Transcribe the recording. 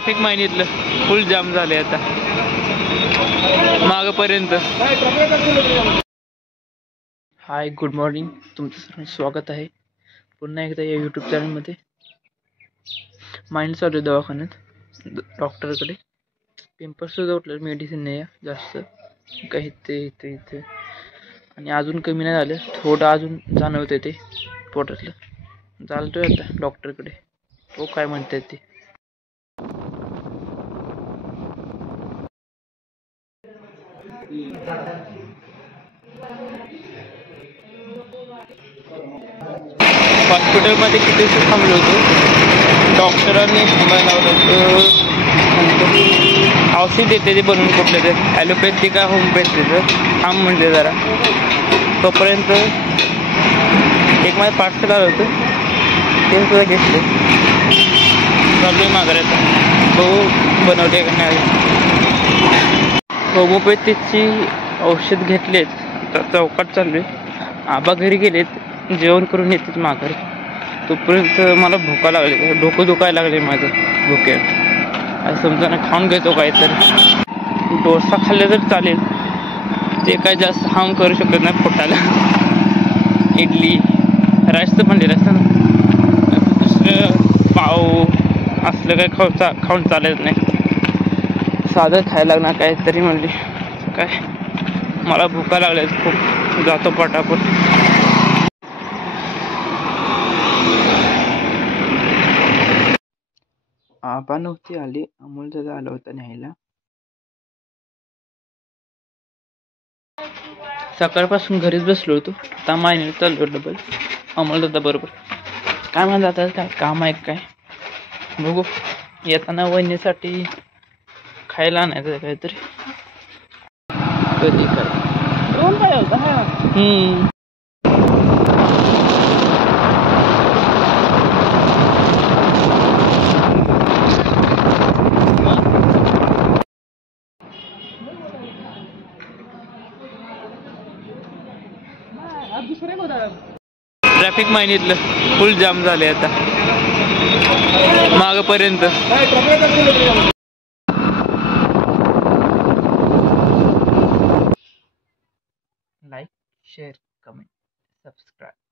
Traffic माहिनीतलं फुल jam झाले आता मागपर्यंत. हाय, good morning. तुमचं सर्वांचं स्वागत आहे पुन्हा एकदा या यूट्यूब चॅनलमध्ये. माइंड चालू आहे दवाखान्यात डॉक्टरकडे. पिंपल्स सुद्धा उठलं, मेडिसिन नाही जास्त काही ते इथे इथे आणि अजून कमी नाही झालं, थोडं अजून जाणवते ते पोटातलं. चालतोय आता डॉक्टरकडे, तो काय म्हणतात ते. हॉस्पिटलमध्ये किती दिवस थांबलो होतो. डॉक्टरांनी थांबायला लावलं औषध देते ते बनवून कुठलं ते ॲलोपॅथी का होमिओपॅथीचं. थांब म्हणले जरा, तोपर्यंत एक माझं पार्सल आलं होतं ते सुद्धा घेतले. चालू आहे माघारायचा, बघू बनवले का नाही. होमिओपॅथीची औषध घेतलेत, आता चौकात चालू आहे. आबा घरी गेलेत, जेवण करून येतात माघारी. तोपर्यंत मला भूका लागली, डोकं दुखायला लागले माझं भुक्यात. असं समजा ना, खाऊन घेतो काहीतरी. डोसा खाल्ले तर चालेल, ते काय जास्त हार्म करू शकत नाही पोटाला. इडली राईसचं बनलेलं असतं ना, दुसरं पाव असलं काय खाऊन चालत नाही. साधं खायला लागणार काहीतरी म्हणली. काय मला भूका लागल्या खूप, जातो पटापट. आबा नव्हती आली, अमोल दादा आला होता न्यायला. सकाळपासून घरीच बसलो होतो, आता मायने चाललो डबल अमोल दादा बरोबर. काय म्हणत जातात, काय काम आहे काय बघू. येताना वहिनीसाठी खायला आणायचं काहीतरी. कधी काय ट्रॅफिक माहिनीतलं फुल जाम झाले आता मागपर्यंत. Like, share, comment, subscribe.